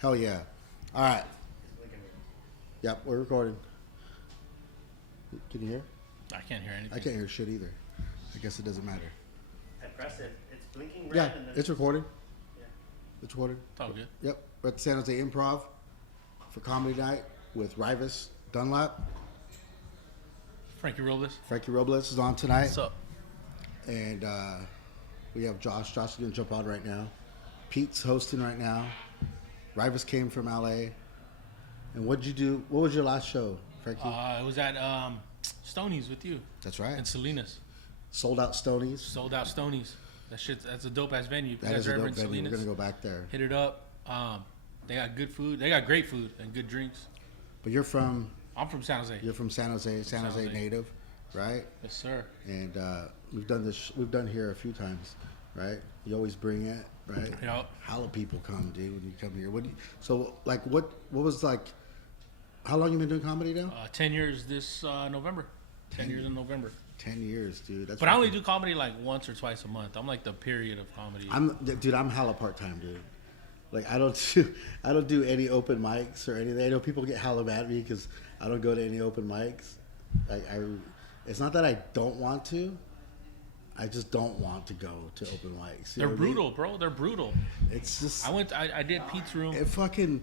Hell yeah. All right. Yep, we're recording. Can you hear? I can't hear anything. I can't hear shit either. I guess it doesn't matter. I press it. It's blinking red. Yeah, And then it's recording. Yeah. It's recording. It's all good. Yep, we're at the San Jose Improv for comedy night with Rivas Dunlap. Frankie Robles. Frankie Robles is on tonight. What's up? And we have Josh. Josh is going to jump on right now. Pete's hosting right now. Rivas came from LA. And what'd you do? What was your last show, Frankie? It was at Stoney's with you. That's right. In Salinas. Sold out Stoney's. Sold out Stoney's. That's a dope ass venue. That is a dope venue. We're going to go back there. Hit it up. They got good food. They got great food and good drinks. But you're from... I'm from San Jose. You're from San Jose. San Jose native, right? Yes, sir. And we've done this. We've done here a few times, right? You always bring it, right? Yep. Hella people come, dude, when you come here. What was like? How long you been doing comedy now? 10 years this November. 10 years in November. 10 years, dude. That's but I only do comedy like once or twice a month. I'm like the period of comedy. I'm hella part time, dude. Like I don't do any open mics or anything. I know people get hella mad at me because I don't go to any open mics. It's not that I don't want to. I just don't want to go to open mics. They're brutal, bro. They're brutal. It's just I did Pete's room. It fucking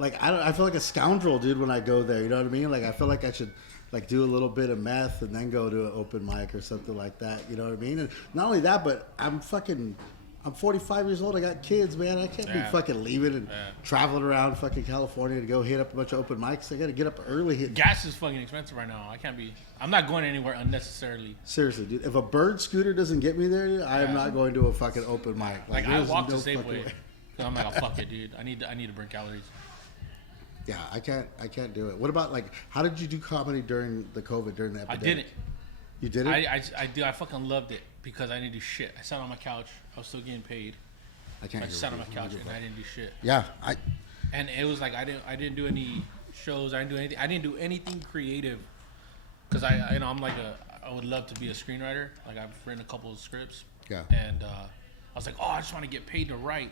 I feel like a scoundrel, dude, when I go there. You know what I mean? Like I feel like I should like do a little bit of meth and then go to an open mic or something like that. You know what I mean? And not only that, but I'm 45 years old. I got kids, man. I can't be fucking leaving and traveling around fucking California to go hit up a bunch of open mics. I got to get up early. Gas is fucking expensive right now. I'm not going anywhere unnecessarily. Seriously, dude. If a bird scooter doesn't get me there, dude, I am not going to a fucking open mic. Like I walk to Safeway. I'm like, oh, fuck it, dude. I need to burn calories. Yeah, I can't do it. What about how did you do comedy during the epidemic? I didn't. You did it? I fucking loved it because I didn't do shit. I sat on my couch. I was still getting paid. I can't. I sat on my couch and I didn't do shit. Yeah, And it was like I didn't do any shows. I didn't do anything. I didn't do anything creative because I'm like I would love to be a screenwriter. Like I've written a couple of scripts. Yeah. And I was like, oh, I just want to get paid to write.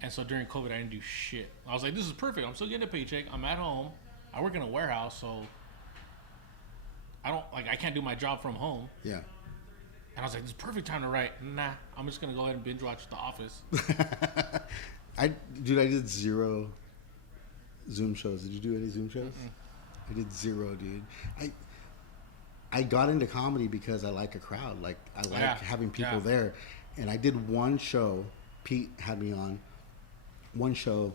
And so during COVID, I didn't do shit. I was like, this is perfect. I'm still getting a paycheck. I'm at home. I work in a warehouse, so I can't do my job from home. Yeah. And I was like, this is perfect time to write. Nah, I'm just gonna go ahead and binge watch The Office. I did 0 Zoom shows. Did you do any Zoom shows? Mm-mm. I did 0, dude. I got into comedy because I like a crowd. Like I like having people there. And I did one show. Pete had me on. One show.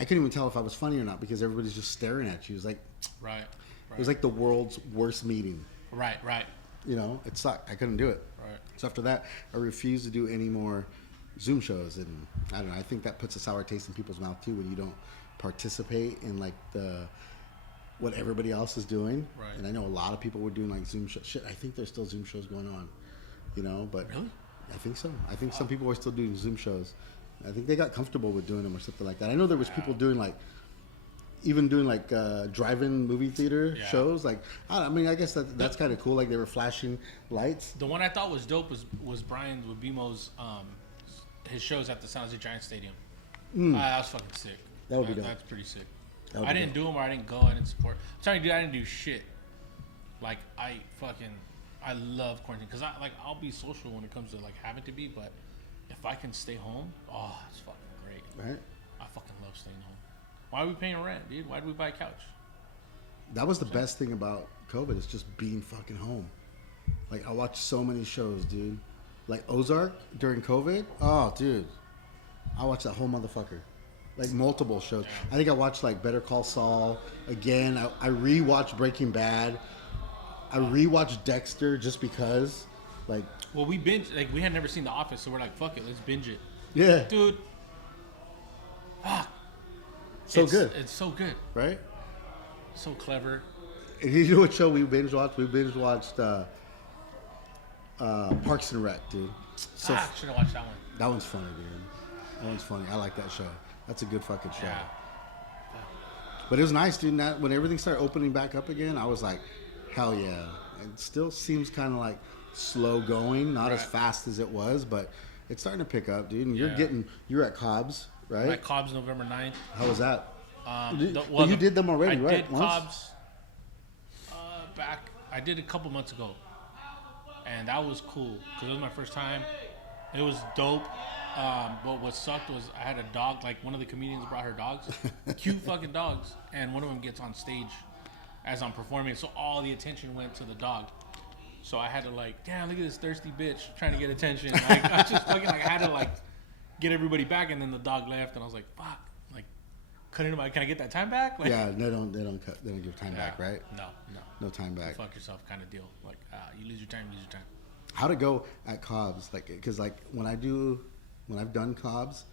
I couldn't even tell if I was funny or not because everybody's just staring at you. It was like, right. It was like the world's worst meeting. Right. You know, it sucked. I couldn't do it. Right. So after that, I refused to do any more Zoom shows, and I don't know. I think that puts a sour taste in people's mouth too when you don't participate in like what everybody else is doing. Right. And I know a lot of people were doing like Zoom shows. Shit, I think there's still Zoom shows going on. You know, but really, I think so. I think some people are still doing Zoom shows. I think they got comfortable with doing them or something like that. I know there was people doing drive-in movie theater shows. Like, I mean, I guess that's kind of cool. Like they were flashing lights. The one I thought was dope was Brian Wabimo's his shows at the San Jose Giants Stadium. That was fucking sick. That would be dope. That's pretty sick. I didn't do them or I didn't go. I didn't support. I'm telling you, dude, I didn't do shit. Like I love quarantine because I'll be social when it comes to like having to be, but if I can stay home, it's fucking great. Right. I fucking love staying home. Why are we paying rent, dude? Why did we buy a couch? That was the best thing about COVID is just being fucking home. Like I watched so many shows, dude. Like Ozark during COVID. Oh, dude. I watched that whole motherfucker. Like multiple shows. I think I watched like Better Call Saul again. I rewatched Breaking Bad. I rewatched Dexter just because. Like, well, we binged. Like we had never seen The Office, so we're like, fuck it, let's binge it. Yeah, dude. Good. It's so good, right? So clever. And you know what show we binge watched? We binge watched Parks and Rec, dude. Should have watched that one. That one's funny, dude. That one's funny. I like that show. That's a good fucking show. Yeah. But it was nice, dude. When everything started opening back up again, I was like, hell yeah. It still seems kind of like slow going, not as fast as it was, but It's starting to pick up, dude. And Yeah. you're at Cobb's, right? Like Cobb's November 9th. How was that? Well, you did them already, I right? did Cobb's back. I did a couple months ago, and that was cool because it was my first time. It was dope. But what sucked was I had a dog. Like one of the comedians brought her dogs, cute fucking dogs, and one of them gets on stage as I'm performing. So all the attention went to the dog. So I had to like, damn, look at this thirsty bitch trying to get attention. Like I just fucking like I had to like get everybody back, and then the dog left, and I was like, fuck, like, can I get that time back? Like, Yeah, they don't give time back, right? No time back. Fuck yourself, kind of deal. Like, you lose your time, you lose your time. How'd it go at Cobb's? Like, because like when I've done Cobb's,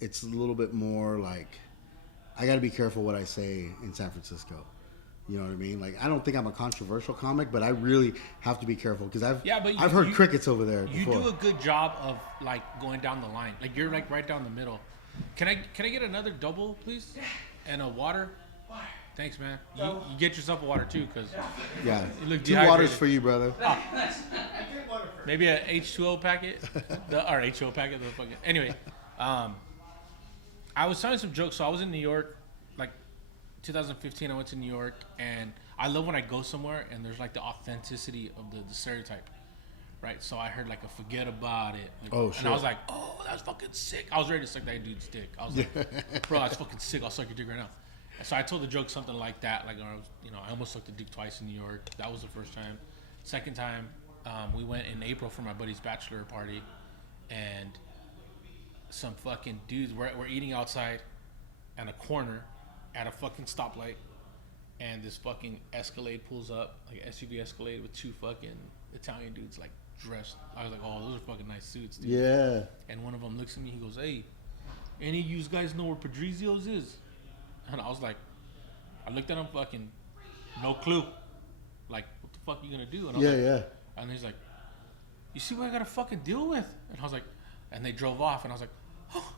it's a little bit more like I got to be careful what I say in San Francisco. You know what I mean? Like, I don't think I'm a controversial comic, but I really have to be careful because I've heard crickets over there before. You do a good job of like going down the line. Like you're like right down the middle. Can I get another double, please? And a water? Thanks, man. You get yourself a water too, cause you look 2 dehydrated. waters for you, brother. Maybe a H2O packet, or H2O packet. Anyway, I was telling some jokes. So I was in New York, like 2015. I went to New York, and I love when I go somewhere and there's like the authenticity of the stereotype, right? So I heard like a forget about it. Like, Oh, shit. And I was like, oh, that's fucking sick. I was ready to suck that dude's dick. I was like, bro, that's fucking sick. I'll suck your dick right now. And so I told the joke something like that. Like, I almost sucked a dick twice in New York. That was the first time. Second time, we went in April for my buddy's bachelor party, and some fucking dudes, we're eating outside in a corner at a fucking stoplight, and this fucking Escalade pulls up, like SUV Escalade with 2 fucking Italian dudes like dressed. I was like, oh, those are fucking nice suits, dude. Yeah. And one of them looks at me, he goes, hey, any of you guys know where Padrizio's is? And I was like, I looked at him, fucking no clue. Like, what the fuck you gonna do? And I was like, and he's like, you see what I gotta fucking deal with? And I was like, and they drove off, and I was like, oh.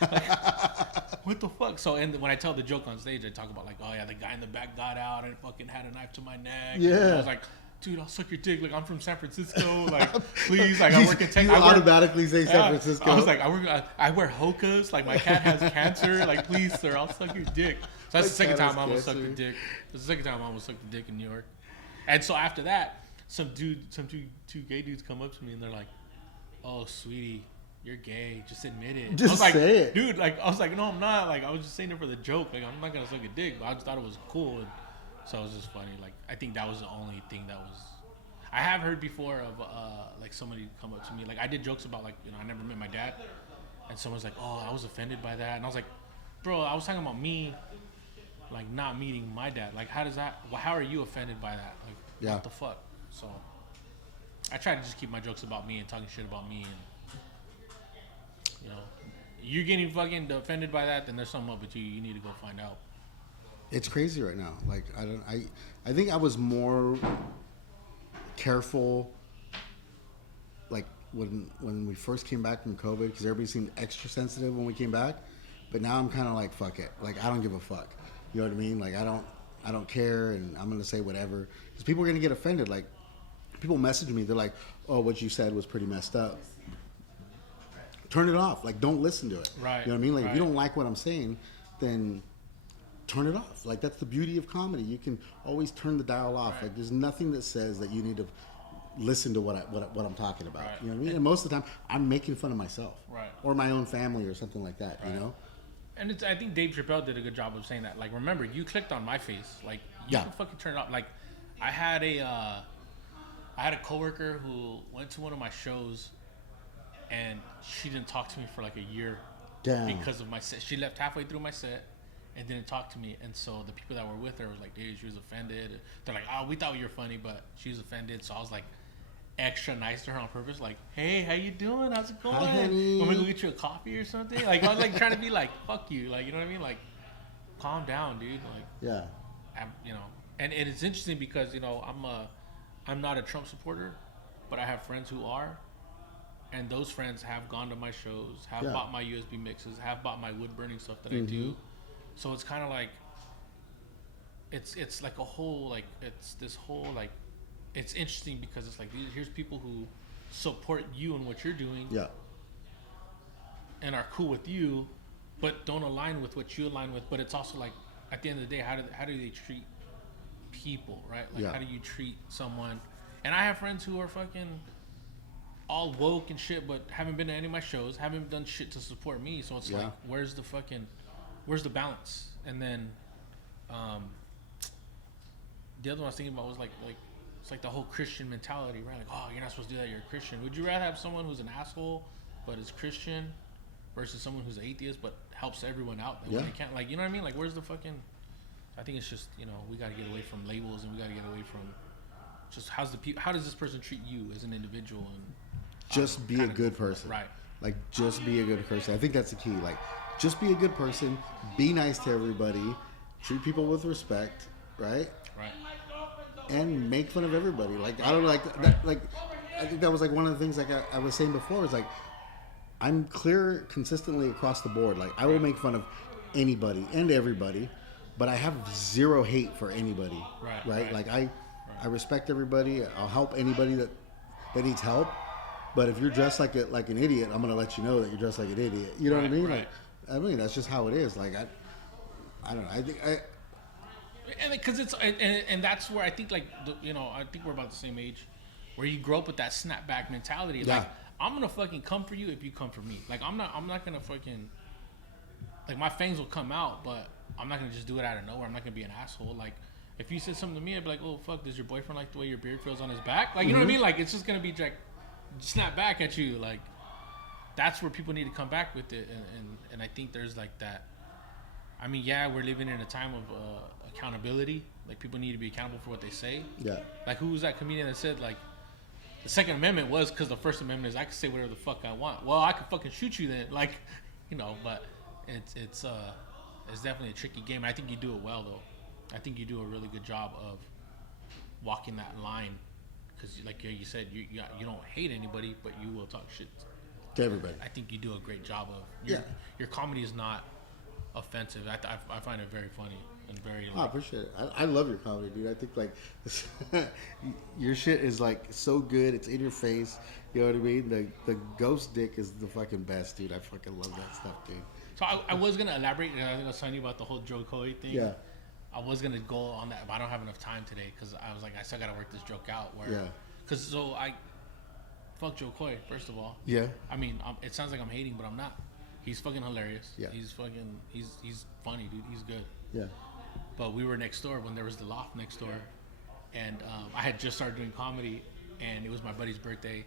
Like, what the fuck? So, and when I tell the joke on stage, I talk about like, oh yeah, the guy in the back got out and fucking had a knife to my neck. Yeah. And I was like, dude, I'll suck your dick. Like, I'm from San Francisco. Like, please, like, I work in tech. You automatically say San Francisco. I was like, I wear hokas. Like, my cat has cancer. Like, please, sir, I'll suck your dick. So that's the second time I almost sucked the dick. That's the second time I almost sucked the dick in New York. And so after that, some two gay dudes come up to me and they're like, "Oh, sweetie, you're gay. Just admit it." Just I was like, say it, dude. Like, I was like, no, I'm not. Like, I was just saying it for the joke. Like, I'm not gonna suck a dick, but I just thought it was cool, and so it was just funny. Like, I think that was the only thing that was. I have heard before of like somebody come up to me. Like, I did jokes about like, I never met my dad, and someone's like, "Oh, I was offended by that," and I was like, "Bro, I was talking about me, like not meeting my dad. Like, how are you offended by that? Like, what the fuck?" So I try to just keep my jokes about me and talking shit about me, and you're getting fucking offended by that, then there's something up with you. You need to go find out. It's crazy right now. Like, I think I was more careful, like when we first came back from COVID, because everybody seemed extra sensitive when we came back. But now I'm kind of like, fuck it. Like, I don't give a fuck. You know what I mean? Like, I don't care, and I'm gonna say whatever, because people are gonna get offended. Like, people message me, they're like, "Oh, what you said was pretty messed up." Turn it off. Like, don't listen to it. Right. You know what I mean? Like, right. If you don't like what I'm saying, then turn it off. Like, that's the beauty of comedy. You can always turn the dial off. Right. Like, there's nothing that says that you need to listen to what I'm talking about. Right. You know what I mean? And most of the time, I'm making fun of myself, right, or my own family or something like that. Right. You know. And I think Dave Chappelle did a good job of saying that. Like, remember, you clicked on my face. Like, you can fucking turn it off. Like, I had a coworker who went to one of my shows, and she didn't talk to me for like a year. Damn. Because of my set. She left halfway through my set and didn't talk to me. And so the people that were with her was like, dude, she was offended. They're like, oh, we thought you were funny, but she was offended. So I was like extra nice to her on purpose. Like, hey, how you doing? How's it going? Hi, honey. Want me to go get you a coffee or something? Like, I was like trying to be like, fuck you. Like, you know what I mean? Like, calm down, dude. Like, yeah. And it's interesting because, I'm not a Trump supporter, but I have friends who are. And those friends have gone to my shows, have bought my USB mixes, have bought my wood burning stuff that I do. So it's kind of like, it's like a whole, like, it's this whole, like, it's interesting because it's like, here's people who support you and what you're doing. Yeah. And are cool with you, but don't align with what you align with. But it's also like, at the end of the day, how do they treat people, right? Like, how do you treat someone? And I have friends who are fucking all woke and shit, but haven't been to any of my shows, haven't done shit to support me. So it's like, where's the balance? And then the other one I was thinking about was like it's like the whole Christian mentality, right? Like, oh, you're not supposed to do that, you're a Christian. Would you rather have someone who's an asshole but is Christian versus someone who's atheist but helps everyone out? When they can't, like, you know what I mean? Like, where's the fucking... I think it's just, you know, we got to get away from labels, and we got to get away from just how does this person treat you as an individual, and just be a good person. Right. Like, just be a good person. I think that's the key. Like, just be a good person, be nice to everybody, treat people with respect, right? Right. And make fun of everybody. Like, I don't like that. Like, I think that was like one of the things like I was saying before is like, I'm clear consistently across the board. Like, I will make fun of anybody and everybody, but I have zero hate for anybody. Right? Like, I respect everybody. I'll help anybody that needs help. But if you're dressed like an idiot, I'm gonna let you know that you're dressed like an idiot. You know what I mean? Right. Like, I mean, that's just how it is. Like, I don't know. I think And because it's and that's where I think, like, you know, I think we're about the same age, where you grow up with that snapback mentality. Yeah. Like, I'm gonna fucking come for you if you come for me. Like, I'm not gonna fucking, like, my fangs will come out, but I'm not gonna just do it out of nowhere. I'm not gonna be an asshole. Like, if you said something to me, I'd be like, oh fuck, does your boyfriend like the way your beard feels on his back? Like, you know what I mean? Like, it's just gonna be like snap back at you. Like, that's where people need to come back with it. And I think there's like that. I mean, yeah, we're living in a time of accountability. Like, people need to be accountable for what they say. Yeah. Like, who was that comedian that said, like, the Second Amendment was because the First Amendment is I can say whatever the fuck I want. Well, I could fucking shoot you then. Like, you know, but it's definitely a tricky game. I think you do it well, though. I think you do a really good job of walking that line, because, like you said, you don't hate anybody, but you will talk shit to everybody. I think you do a great job of your comedy is not offensive. I find it very funny and very. I appreciate it. I love your comedy, dude. I think like your shit is like so good. It's in your face. You know what I mean? The ghost dick is the fucking best, dude. I fucking love that stuff, dude. So I was gonna elaborate. I was telling you about the whole Joe Coy thing. Yeah. I was gonna go on that, but I don't have enough time today because I was like, I still gotta work this joke out. Where, because so I fuck Joe Coy first of all. Yeah. I mean, it sounds like I'm hating, but I'm not. He's fucking hilarious. Yeah. He's funny, dude. He's good. Yeah. But we were next door when there was the loft next door, and I had just started doing comedy, and it was my buddy's birthday,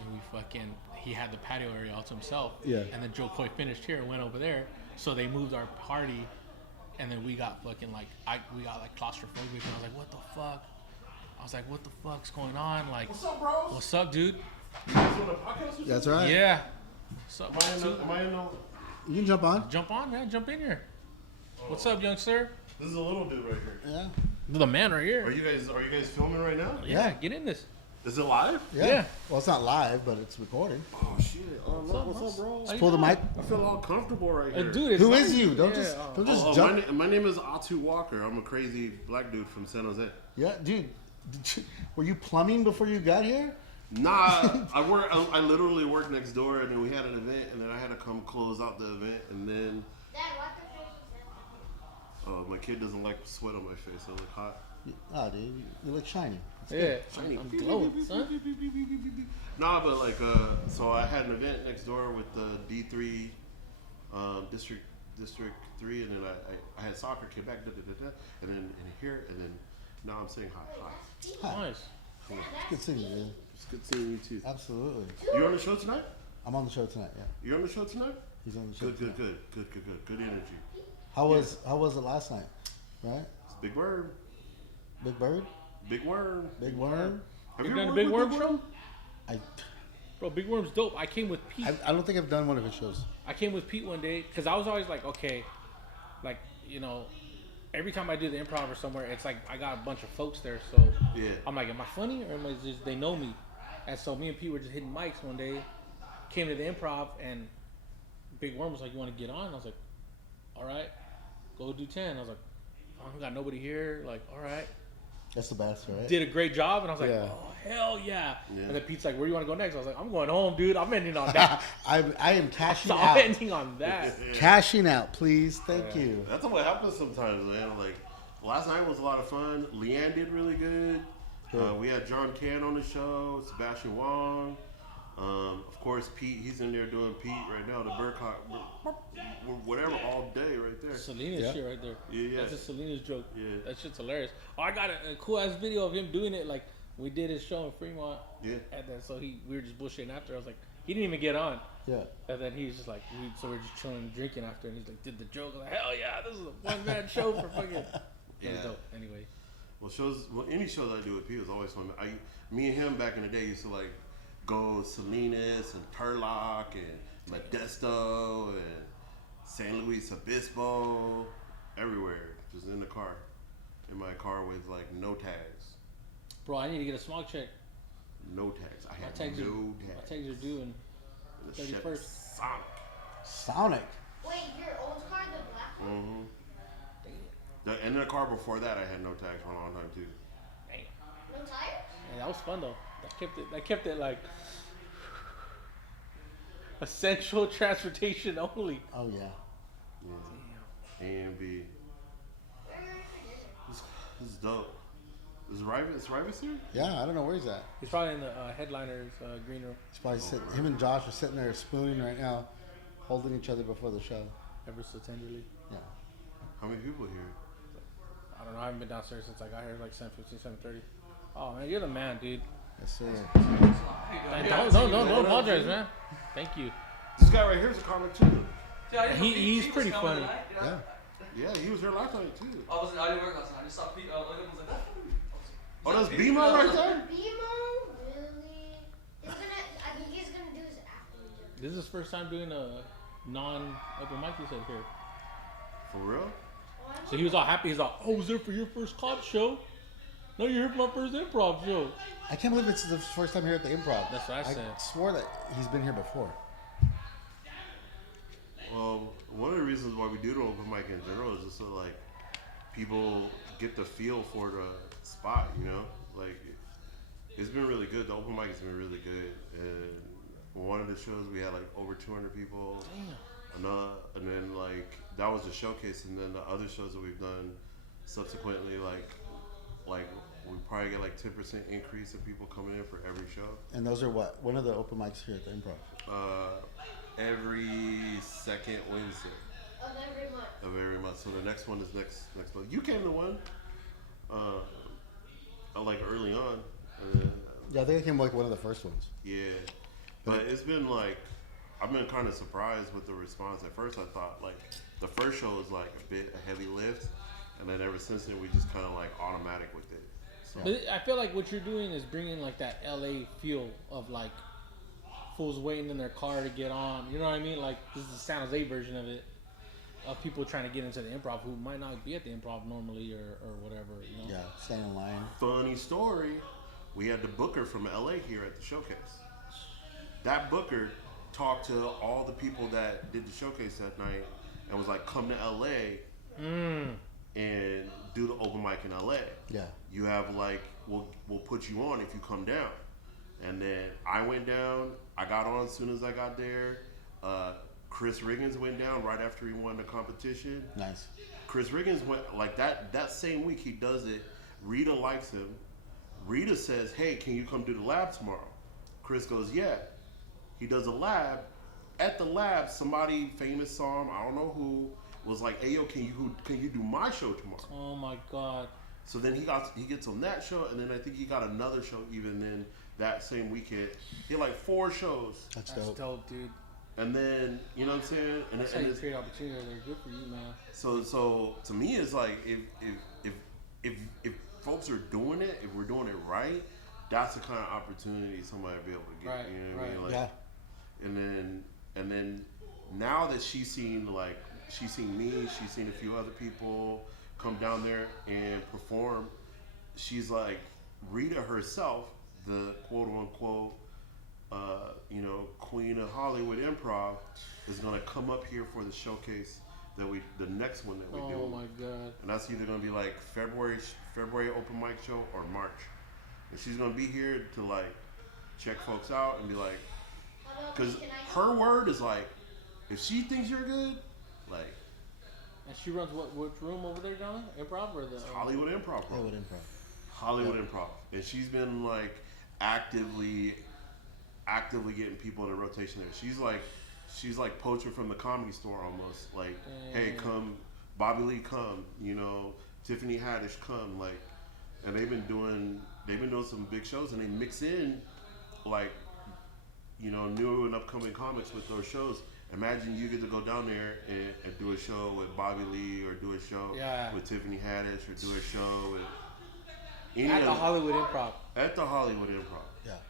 and he had the patio area all to himself. Yeah. And then Joe Coy finished here and went over there, so they moved our party. And then we got fucking we got claustrophobic, and I was like, what the fuck? I was like, what the fuck's going on? Like, what's up, bro? What's up, dude? You guys on a podcast or That's right. Yeah. What's up? Am I in the... You can jump on. Jump on, man. Jump in here. What's up, young sir? This is a little dude right here. Yeah. The man right here. Are you guys filming right now? Yeah. Get in this. Is it live? Yeah. Well, it's not live, but it's recording. Oh shit! What's up, bro? Just pull the mic. I feel all comfortable right here. Dude, Who is you? Don't just jump. My name is Atu Walker. I'm a crazy black dude from San Jose. Yeah, dude. Were you plumbing before you got here? Nah, I literally worked next door, and then we had an event, and then I had to come close out the event, and then. Dad, what the fish is that? My kid doesn't like sweat on my face. I look hot. Oh, dude, you look shiny. Yeah, I'm glowing, son. Nah, but like, so I had an event next door with the D3 District 3, and then I had soccer, came back, and then here, and then now I'm saying hi. Nice. It's good seeing you, dude. It's good seeing you too. Absolutely. You on the show tonight? I'm on the show tonight. Yeah. You're on the show tonight? He's on the show. Good energy. How was it last night? Right. It's Big Worm. Big Bird. Big Worm. Big Worm. Have You you done ever Big worked Worm with Big show? Bro, Big Worm's dope. I came with Pete. I don't think I've done one of his shows. I came with Pete one day because I was always like, okay, like, you know, every time I do the improv or somewhere, it's like I got a bunch of folks there, so Yeah. I'm like, am I funny or am I just they know me? And so me and Pete were just hitting mics one day, came to the improv, and Big Worm was like, you want to get on? I was like, all right, go do 10. I was like, I don't got nobody here. Like, all right. That's the best, right? did a great job, and I was like, oh hell yeah. And then Pete's like, where do you want to go next? I was like, I'm going home, dude. I'm ending on that. I am cashing out. I'm ending on that. Cashing out, please. Thank you. That's what happens sometimes, man. Like last night was a lot of fun. Leanne did really good. We had John Can on the show, Sebastian Wong. Of course, Pete, he's in there doing Pete right now, the Burkhart, whatever, all day right there. Selena's shit right there. Yeah. That's a Selena's joke. Yeah. That shit's hilarious. Oh, I got a cool ass video of him doing it. Like, we did his show in Fremont. Yeah. And then, so we were just bullshitting after. I was like, he didn't even get on. Yeah. And then he was just like, so we're just chilling and drinking after. And he's like, did the joke. I was like, hell yeah, this is a one-man show for fucking. Yeah. It was dope. Anyway. Well, any show that I do with Pete was always fun. Me and him back in the day used to like go Salinas and Turlock and Modesto and San Luis Obispo, everywhere, just in the car, in my car with like no tags. Bro, I need to get a smog check. No tags. I My had tags no My tags. tags are due in The Chevy 31st. Sonic. Wait, your old car, the black one? Mm-hmm. In the car before that, I had no tags for a long time too. No tires? Yeah, that was fun though. That kept it like essential transportation only. Oh yeah. A and B. This is dope. Is Rivas here? Yeah, I don't know where he's at. He's probably in the headliners green room. He's probably sitting. Him and Josh are sitting there spooning right now, holding each other before the show. Ever so tenderly. Yeah. How many people here? I don't know. I haven't been downstairs since I got here, like 7:15, 7:30. Oh man, you're the man, dude. Yes, sir. Don't apologize, man. Thank you. This guy right here is a comic too. He's pretty funny. Yeah. Yeah, he was here last night too. I didn't work last night. I just saw Pete. I was like, that. Oh, that's BMO right there? BMO? Really? I think he's gonna do his acting. This is his first time doing a non-open mic, he said, here. For real? So he was all happy. He's like, oh, I was there for your first cop show. No, you're here for my first improv show. I can't believe it's the first time here at the Improv. That's what I said. I swore that he's been here before. Well, one of the reasons why we do the open mic in general is just so like people get the feel for the spot, you know? Like it's been really good. The open mic has been really good. And one of the shows we had like over 200 people. Damn. And then like that was a showcase, and then the other shows that we've done subsequently, like we probably get like 10% increase of people coming in for every show. And those are what? When are the open mics here at the Improv? Every second Wednesday Of every month. of every month. So the next one is next month. You came to one, like early on. Yeah, I think I came like one of the first ones. Yeah, but it's been like I've been kind of surprised with the response. At first, I thought like the first show was like a heavy lift, and then ever since then we just kind of like automatic with it. So, But I feel like what you're doing is bringing like that LA feel of like fools waiting in their car to get on. You know what I mean? Like this is the San Jose version of it. Of people trying to get into the Improv who might not be at the Improv normally or whatever. You know? Yeah, staying in line. funny story, we had the booker from LA here at the showcase. That booker talked to all the people that did the showcase that night and was like, come to LA and do the open mic in LA. Yeah. You have like, we'll put you on if you come down. And then I went down. I got on as soon as I got there. Chris Riggins went down right after he won the competition. Nice. Chris Riggins went like that same week he does it. Rita likes him. Rita says, hey, can you come do the lab tomorrow? Chris goes, yeah. He does a lab. At the lab, somebody famous saw him, I don't know who, was like, hey, yo, can you do my show tomorrow? Oh my God. So then he gets on that show, and then I think he got another show even then that same weekend. He had like 4 shows. That's That's dope. dope, dude. And then, you know what I'm saying? And That's how you create opportunity. They're good for you, man. So to me, it's like if folks are doing it, if we're doing it right, that's the kind of opportunity somebody will be able to get. Right, You know what I mean? Like, Yeah. And then now that she's seen me, she's seen a few other people come down there and perform. She's like Rita herself, the quote unquote, queen of Hollywood improv, is gonna come up here for the showcase the next one that we do. Oh my god. And that's either gonna be like February open mic show or March. And she's gonna be here to like check folks out and be like, because her word is like, if she thinks you're good, like. And she runs which room over there, John? Improv or the Hollywood Improv. Hollywood Improv. And she's been like actively getting people in the rotation there. She's like poaching from the Comedy Store almost. Like, hey, come, Bobby Lee, come. You know, Tiffany Haddish, come. Like, and they've been doing some big shows, and they mix in like, you know, new and upcoming comics with those shows. Imagine you get to go down there and do a show with Bobby Lee, or do a show with Tiffany Haddish, or do a show with at the Hollywood Improv. At the Hollywood Improv. Yeah.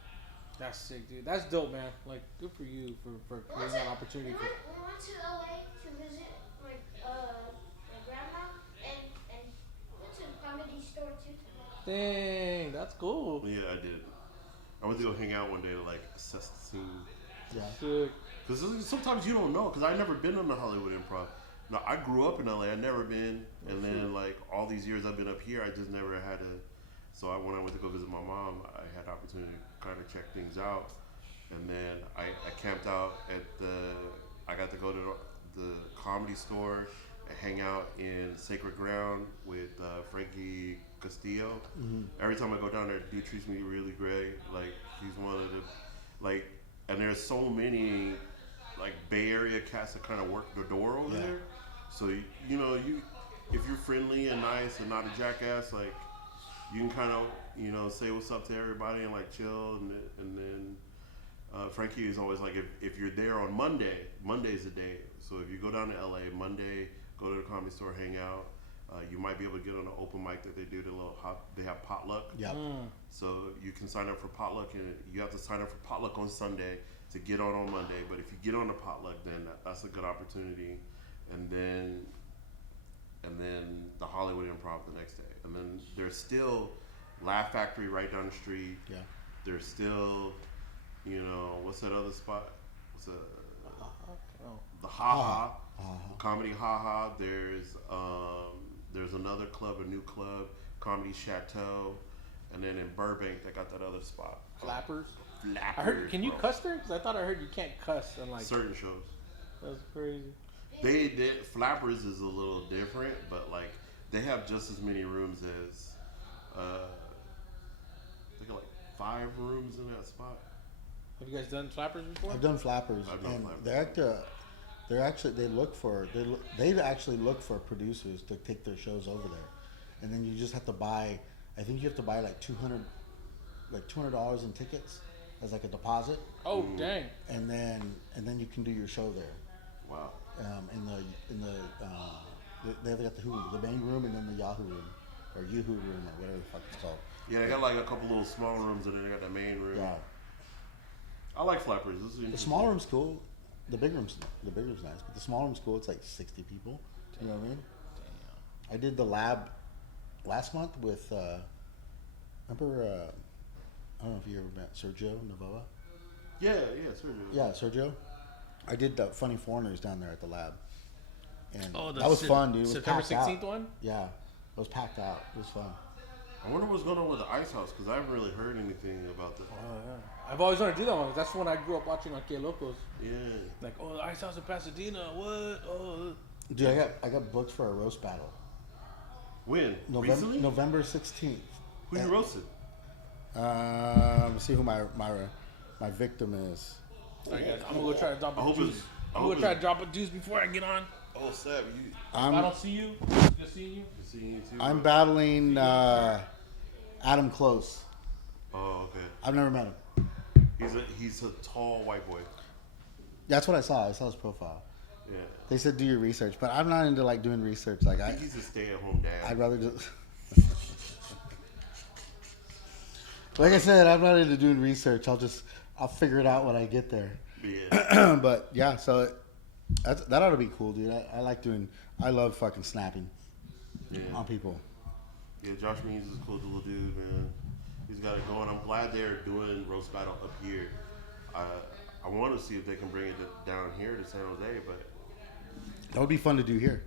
That's sick, dude. That's dope, man. Like, good for you for creating that opportunity. We went to LA to visit my grandma and went to the Comedy Store too. Dang, that's cool. Yeah, I did. I went to go hang out one day to like assess the scene. Yeah. Sick. Because sometimes you don't know. Because I've never been on the Hollywood Improv. No, I grew up in LA. I'd never been. And then like all these years I've been up here, I just never had to. So when I went to go visit my mom, I had the opportunity to kind of check things out. And then I camped out at I got to go to the Comedy Store and hang out in Sacred Ground with Frankie Castillo. Mm-hmm. Every time I go down there, dude treats me really great. Like, he's one of the, like, and there's so many, like, Bay Area cats that kind of work the door over there. So, you know, if you're friendly and nice and not a jackass, like, you can kind of, you know, say what's up to everybody and, like, chill. And then Frankie is always like, if you're there on Monday's the day. So if you go down to LA, Monday, go to the Comedy Store, hang out. You might be able to get on an open mic that they do. They have potluck. Yeah. So you can sign up for potluck, and you have to sign up for potluck on Sunday to get on Monday. But if you get on the potluck, then that's a good opportunity. And then the Hollywood Improv the next day. And then there's still Laugh Factory right down the street. Yeah. There's still, you know, what's that other spot? What's the Ha Ha. Comedy Ha Ha. There's another club, a new club, Comedy Chateau, and then in Burbank they got that other spot. Flappers. Flappers. I heard. Can you cuss there? Because I thought I heard you can't cuss on like certain shows. That's crazy. They did. Flappers is a little different, but like they have just as many rooms as. They got like 5 rooms in that spot. Have you guys done Flappers before? I've done Flappers, and they actually look for producers to take their shows over there, and then you just have to buy. I think you have to buy like $200 in tickets as like a deposit. Oh dang! And then you can do your show there. Wow. They got the main room, and then the Yahoo room or Yoo-hoo room or whatever the fuck it's called. Yeah, they got like a couple little small rooms, and then they got the main room. Yeah. I like Flappers. This is The small room's cool. The big room's nice, but the small room's cool. It's like 60 people. You know what I mean? Damn. I did the lab last month with. Remember? I don't know if you ever met Sergio Navoa. Yeah, Sergio. Yeah, Sergio. I did the Funny Foreigners down there at the lab, and the that was fun, dude. It was September packed out. 16th one. Yeah, it was packed out. It was fun. I wonder what's going on with the Ice House, because I haven't really heard anything about that. Oh yeah. I've always wanted to do that one. That's when I grew up watching like Que Locos. Yeah. Like, oh, the Ice House in Pasadena. What? Oh. Dude, I got booked for a roast battle. When? Recently? November 16th. Who you roasted? Let's see who my victim is. All right, guys. I'm gonna go try to drop a juice. I'm gonna try to drop a juice before I get on. Oh, Seb, you. I don't see you. Just seeing you. Seeing you too. I'm battling Adam Close. Oh, okay. I've never met him. He's a tall white boy. That's what I saw. I saw his profile. Yeah. They said do your research, but I'm not into like doing research. Like I think he's a stay-at-home dad. I'd rather just. Like I said, I'm not into doing research. I'll figure it out when I get there. Yeah. But yeah, so that ought to be cool, dude. I love fucking snapping on people. Yeah, Josh Means is a cool little dude, man. He's got it going. I'm glad they're doing roast battle up here. I want to see if they can bring it down here to San Jose, but That would be fun to do here.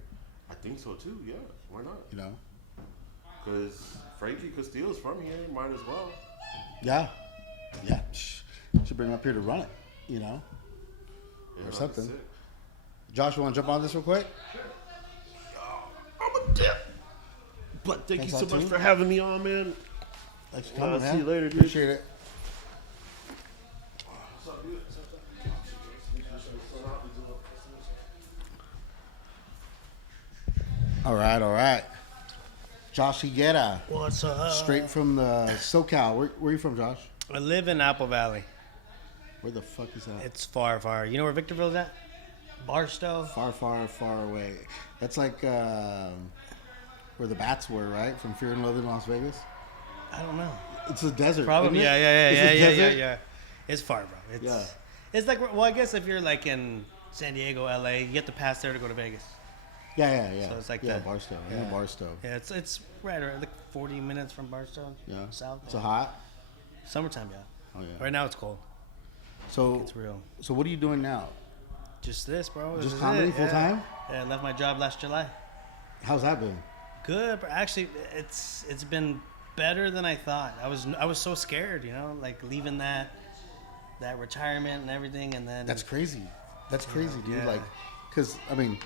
I think so too. Yeah, why not? You know. Because Frankie Castillo's from here. Might as well. Yeah. Yeah. Should bring him up here to run it. You know. Yeah, Or that'd be something. sick. Josh, you want to jump on this real quick? I'm a dip. But thank Thanks you so out much too. for having me on, man. Thanks for coming, man. See you later, dude. Appreciate it. All right. Josh Higuera, What's up? straight from the SoCal. Where are you from, Josh? I live in Apple Valley. Where the fuck is that? It's far. You know where Victorville's at? Barstow. Far away. That's like where the bats were, right? From Fear and Loathing in Las Vegas. I don't know. It's a desert. Probably. isn't it? Yeah. It's far, bro. It's like, well, I guess if you're like in San Diego, LA, you have to pass there to go to Vegas. Yeah. So it's like yeah, that. Barstow. Yeah. Yeah, Barstow. Yeah, it's right around like 40 minutes from Barstow. Yeah. South. It's a hot. Summertime, yeah. Oh yeah. Right now it's cold. So It's real. So what are you doing now? Just this, bro. This Just is comedy it, full time? Yeah, I left my job last July. How's that been? Good, but actually, it's been better than I thought. I was so scared, you know, like leaving that retirement and everything, and then That's crazy. That's crazy, dude. Yeah. Like, cause I mean,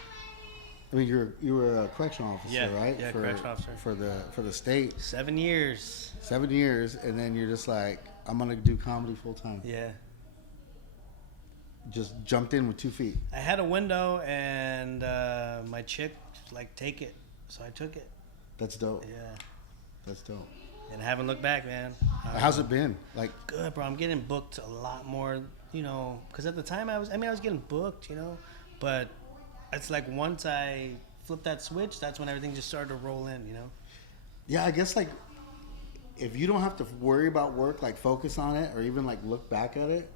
you were a correctional officer, Yeah, right? yeah, correctional officer. for the state. 7 years. 7 years, and then you're just like, I'm gonna do comedy full time. Yeah, Just jumped in with 2 feet. I had a window, and my chick like take it, so I took it. That's dope. Yeah, That's dope. and I haven't looked back, man. How's it been? Like, Good, bro. I'm getting booked a lot more, you know, because at the time I was getting booked, you know, but it's like once I flipped that switch, that's when everything just started to roll in, you know. yeah, I guess like, if you don't have to worry about work, like focus on it, or even like look back at it,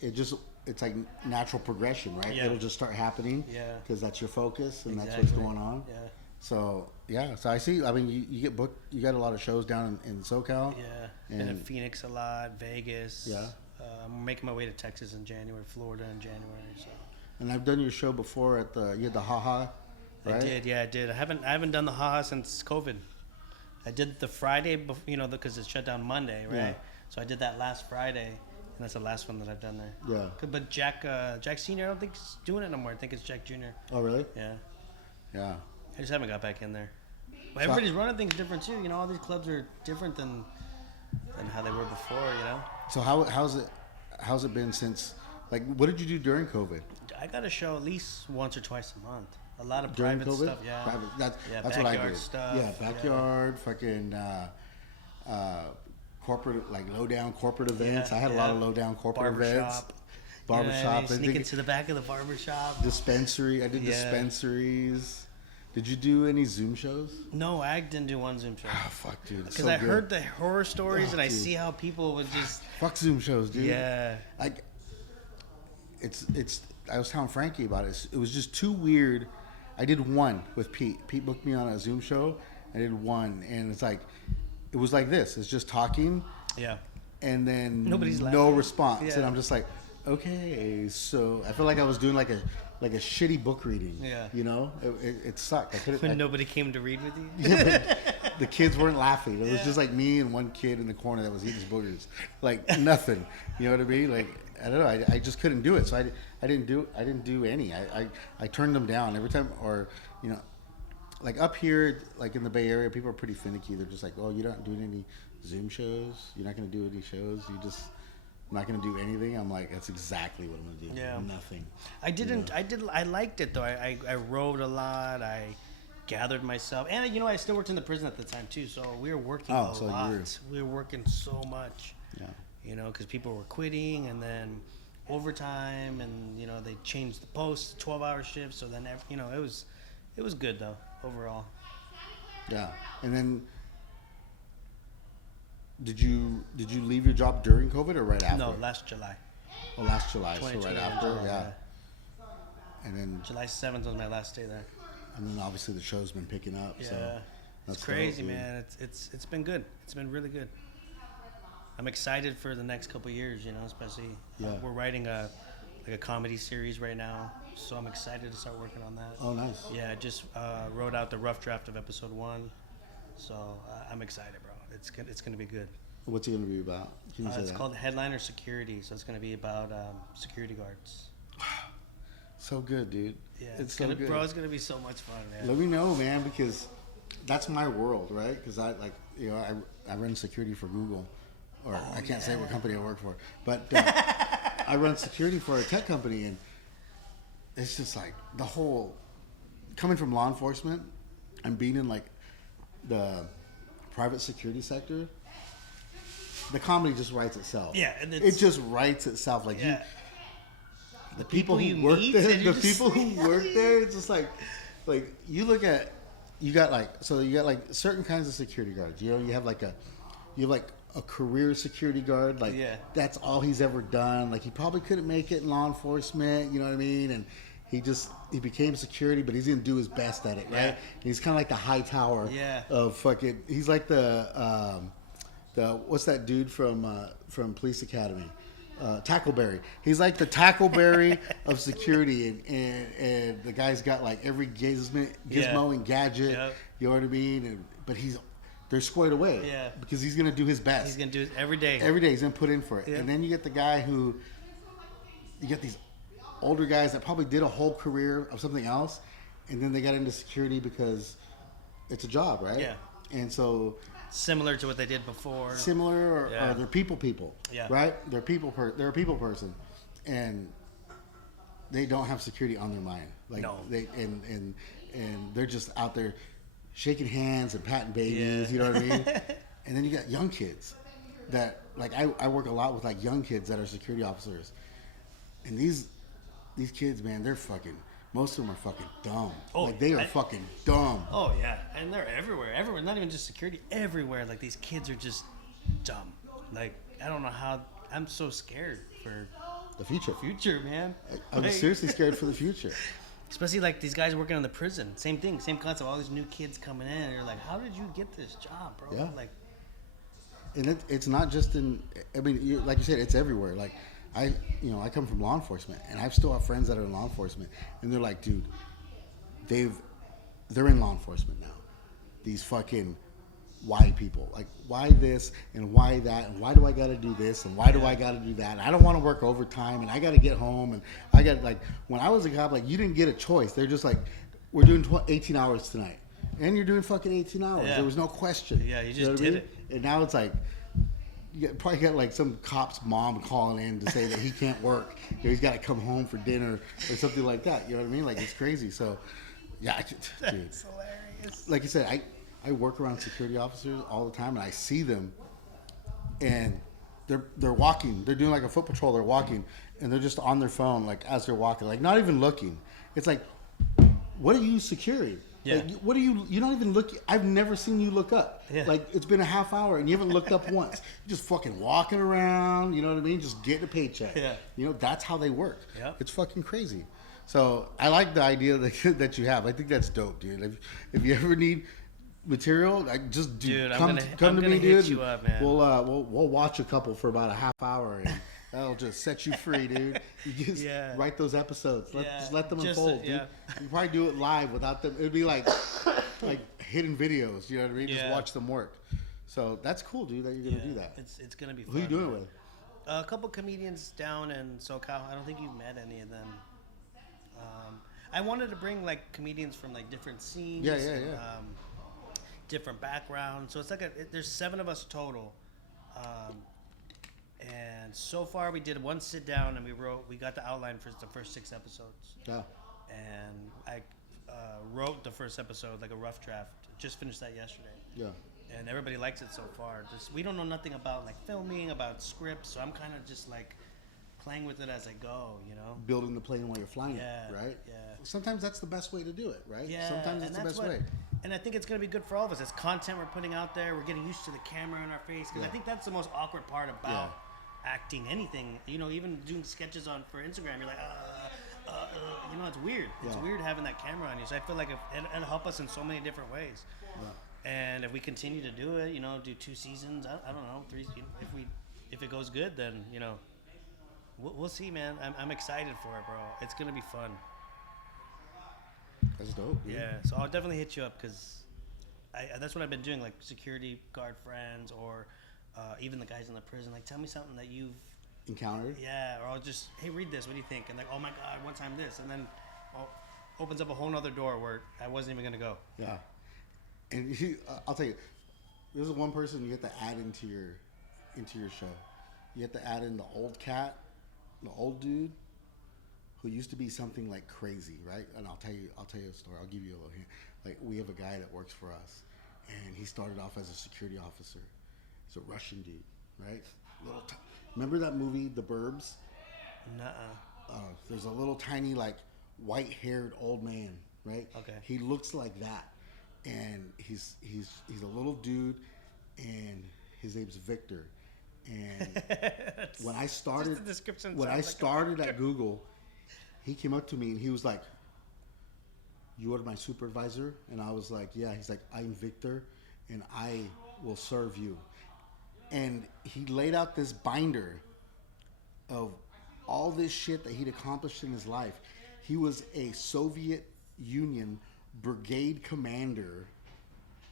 it's like natural progression, right? Yeah. It'll just start happening. Yeah. Because that's your focus, and that's Exactly. what's going on. Yeah. So yeah, so I see. I mean, you get booked. You got a lot of shows down in SoCal. Yeah, been in And- Phoenix a lot, Vegas. Yeah. I'm making my way to Texas in January, Florida in January. So And I've done your show before at you had the Haha, right? I did. I haven't done the haha since COVID. I did the Friday, you know, because it shut down Monday, right? Yeah. So I did that last Friday, and that's the last one that I've done there. Yeah. But Jack Senior, I don't think he's doing it no more. I think it's Jack Junior. Oh really? Yeah. Yeah. I just haven't got back in there. But everybody's running things different too. You know, all these clubs are different than how they were before. You know. So how's it been since? Like, what did you do during COVID? I got a show at least once or twice a month. A lot of During private COVID? stuff, yeah. Private, Yeah, that's what I backyard did. stuff, Yeah, backyard, fucking corporate, like low down corporate events. Yeah, I had a lot yeah. of low down corporate events. Barbershop. Barbershop. Sneak into the back of the barbershop. Dispensary. I did Yeah. dispensaries. Did you do any Zoom shows? No, I didn't do one Zoom show. Ah, fuck, dude. Because I heard the horror stories and I see how people would just. Fuck Zoom shows, dude. Yeah. I was telling Frankie about it. It was just too weird. I did one with Pete. Pete booked me on a Zoom show. I did one, and it was like this. It's just talking, Yeah. and then Nobody's no laughing. response. Yeah. And I'm just like, okay. So I feel like I was doing like a shitty book reading. Yeah. You know, it sucked. I couldn't. When nobody came to read with you. Yeah, but the kids weren't laughing. It was just like me and one kid in the corner that was eating his boogers, like nothing. You know what I mean? Like I don't know. I just couldn't do it. So I didn't do any. I turned them down every time. Or you know, like up here, like in the Bay Area, people are pretty finicky. They're just like, oh, you're not doing any Zoom shows. You're not going to do any shows. I'm not going to do anything. I'm like, that's exactly what I'm going to do. Yeah. Nothing. I liked it though. I wrote a lot. I gathered myself, and you know, I still worked in the prison at the time too. So we were working a lot. We were working so much. Yeah. You know, because people were quitting, and then overtime, and you know, they changed the post 12-hour shifts. So then, you know, it was good though overall. Yeah. And then did you leave your job during COVID or right after? No, last July. Oh, last July, so right 2020, after, July, yeah. And then July 7th was my last day there. Obviously the show's been picking up. Yeah, So that's it's crazy, dope, dude. man. It's been good. It's been really good. I'm excited for the next couple of years, you know, especially Yeah. we're writing a like a comedy series right now. So I'm excited to start working on that. Oh, nice. Yeah, I just wrote out the rough draft of episode 1. So I'm excited, bro. It's gonna be good. What's it gonna be about? Can you say It's that? called Headliner Security. So it's gonna be about security guards. So good, dude. Yeah, it's so good. Bro, it's gonna be so much fun, man. Let me know, man, because that's my world, right? Because I run security for Google, or I can't say what company I work for, but I run security for a tech company, and it's just like the whole coming from law enforcement and being in like the private security sector. The comedy just writes itself. Yeah, and it just writes itself. Like the people who you work meet, there, and the people who work there, it's just like you look at, you got like certain kinds of security guards. You know, you have like a career security guard. Like that's all he's ever done. Like he probably couldn't make it in law enforcement. You know what I mean? And he became security, but he's gonna do his best at it, right? And he's kind of like the high tower of fucking. He's like the what's that dude from Police Academy? Tackleberry. He's like the Tackleberry of security, and the guy's got like every gizmo and gadget. Yep. You know what I mean? But they're squared away. Yeah. Because he's gonna do his best. He's gonna do it every day. Every day he's gonna put in for it. Yeah. And then you get the guy you get these older guys that probably did a whole career of something else, and then they got into security because it's a job, right? Yeah. And so. Similar to what they did before. Similar, or they're people. Yeah. Right? They're a people person, and they don't have security on their mind. Like no. They and they're just out there shaking hands and patting babies. You know what I mean? And then you got young kids that like I work a lot with like young kids that are security officers, and these kids, man, they're fucking. Most of them are fucking dumb. Oh, like they are fucking dumb. Oh yeah, and they're everywhere. Everywhere, not even just security. Everywhere, like these kids are just dumb. Like I don't know how. I'm so scared for the future. Future, man. I'm seriously scared for the future. Especially like these guys working in the prison. Same thing, same concept. All these new kids coming in, and you're like, how did you get this job, bro? Yeah. Like, and it's not just in. I mean, like you said, it's everywhere. Like. I come from law enforcement, and I still have friends that are in law enforcement, and they're like, dude, they're in law enforcement now. These fucking why people, like why this and why that, and why do I got to do this and why do I got to do that? And I don't want to work overtime, and I got to get home, and I got like when I was a cop, like you didn't get a choice. They're just like, we're doing 18 hours tonight, and you're doing fucking 18 hours. Yeah. There was no question. Yeah, you just did it. And now it's like. You probably got like some cop's mom calling in to say that he can't work. He's got to come home for dinner or something like that. You know what I mean? Like it's crazy. So, yeah, dude. That's hilarious. Like I said, I work around security officers all the time, and I see them, and they're walking. They're doing like a foot patrol. They're walking, and they're just on their phone like as they're walking, like not even looking. It's like, what are you securing? Yeah. Like, what are you don't even look. I've never seen you look up. Yeah. Like it's been a half hour and you haven't looked up once. You're just fucking walking around. You know what I mean? Just getting a paycheck. Yeah. You know that's how they work. Yeah. It's fucking crazy. So I like the idea that you have. I think that's dope, dude. If you ever need material, just come to me, dude. You up, man. We'll watch a couple for about a half hour. And, that'll just set you free, dude. You just write those episodes. Just let them unfold, dude. You probably do it live without them. It'd be like hidden videos. You know what I mean? Just watch them work. So that's cool, dude. That you're gonna do that. It's gonna be fun. Who are you doing it with? A couple comedians down in SoCal. I don't think you've met any of them. I wanted to bring like comedians from like different scenes. Different backgrounds. So it's like there's 7 of us total. And so far we did one sit down and we got the outline for the first 6 episodes. Yeah. And I wrote the first episode, like a rough draft. Just finished that yesterday. Yeah. And everybody likes it so far. We don't know nothing about like filming, about scripts, so I'm kind of just like playing with it as I go, you know? Building the plane while you're flying it, right? Yeah. Sometimes that's the best way to do it, right? Yeah. Sometimes that's the best way. And I think it's going to be good for all of us. It's content we're putting out there. We're getting used to the camera in our face. Because I think that's the most awkward part about acting, anything. You know, even doing sketches for Instagram, you're like, you know, it's weird. It's weird having that camera on you. So I feel like it'll help us in so many different ways. Yeah. And if we continue to do it, you know, do 2 seasons, I don't know, 3. If it goes good, then, you know, We'll see, man. I'm excited for it, bro. It's gonna be fun. That's dope. Dude. Yeah, so I'll definitely hit you up because that's what I've been doing, like security guard friends or even the guys in the prison. Like, tell me something that you've encountered. Yeah, or I'll just, hey, read this. What do you think? And like, oh my God, one time this, and then opens up a whole nother door where I wasn't even gonna go. Yeah, and I'll tell you, there's one person you have to add into your show. You have to add in the old cat, the old dude, who used to be something like crazy, right? And I'll tell you a story. I'll give you a little hint. Like, we have a guy that works for us, and he started off as a security officer. He's a Russian dude, right? Remember that movie, The Burbs? Nuh-uh. There's a little tiny, like, white-haired old man, right? Okay. He looks like that, and he's a little dude, and his name's Victor. And when I started, at Google, he came up to me and he was like, "You are my supervisor?" And I was like, "Yeah." He's like, "I'm Victor, and I will serve you." And he laid out this binder of all this shit that he'd accomplished in his life. He was a Soviet Union brigade commander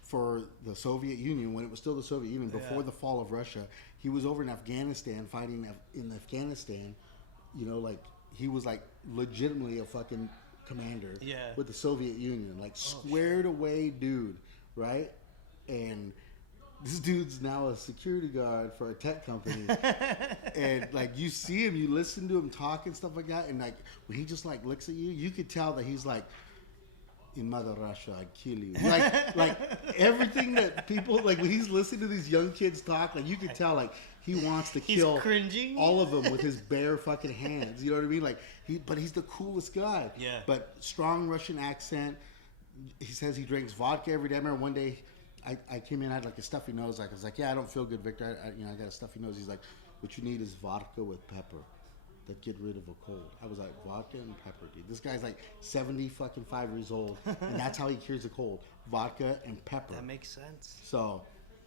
for the Soviet Union when it was still the Soviet Union before the fall of Russia. He was over in Afghanistan fighting in Afghanistan. You know, like, he was like legitimately a fucking commander with the Soviet Union, like squared away dude, right? And this dude's now a security guard for a tech company. And like, you see him, you listen to him talk and stuff like that, and like when he just like looks at you, you could tell that he's like, "In Mother Russia, I'd kill you." Like everything that people, like, when he's listening to these young kids talk, like, you can tell, like, he wants to kill cringing. all of them with his bare fucking hands. You know what I mean? Like, but he's the coolest guy. Yeah. But strong Russian accent. He says he drinks vodka every day. I remember one day, I came in, I had like a stuffy nose. Like, I was like, "Yeah, I don't feel good, Victor. I got a stuffy nose." He's like, "What you need is vodka with pepper that get rid of a cold." I was like, "Vodka and pepper, dude." This guy's like 75 years old, and that's how he cures a cold: vodka and pepper. That makes sense. So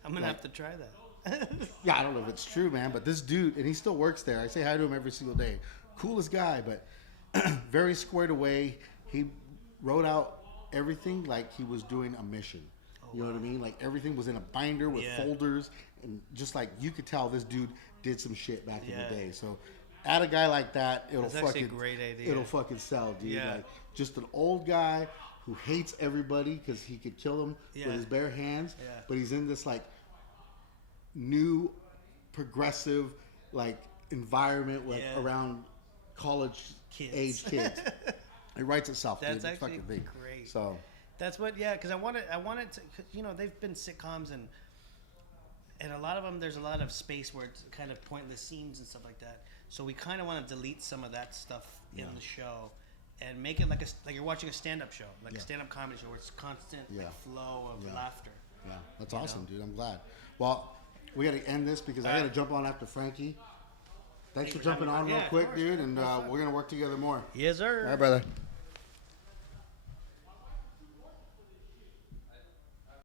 I'm gonna have to try that. Yeah, I don't know if it's true, man, but this dude, and he still works there. I say hi to him every single day. Coolest guy, but very squared away. He wrote out everything like he was doing a mission. You know what I mean? Like, everything was in a binder with folders, and just like, you could tell this dude did some shit back in the day. So add a guy like that, it'll fucking, a great idea. It'll fucking sell, dude. Yeah. Like, just an old guy who hates everybody because he could kill them with his bare hands, but he's in this like new progressive like environment, like around college age kids. It writes itself. That's dude. actually fucking big. Great. So that's what, because I wanted to, cause, you know, they've been sitcoms and a lot of them, there's a lot of space where it's kind of pointless scenes and stuff like that. So we kind of want to delete some of that stuff in the show and make it like you're watching a stand-up show, like a stand-up comedy show where it's constant like, flow of laughter. Yeah, that's awesome, dude. I'm glad. Well, we got to end this because I got to jump on after Frankie. Thanks for jumping on real quick, dude, and we're going to work together more. Yes, sir. All right, brother.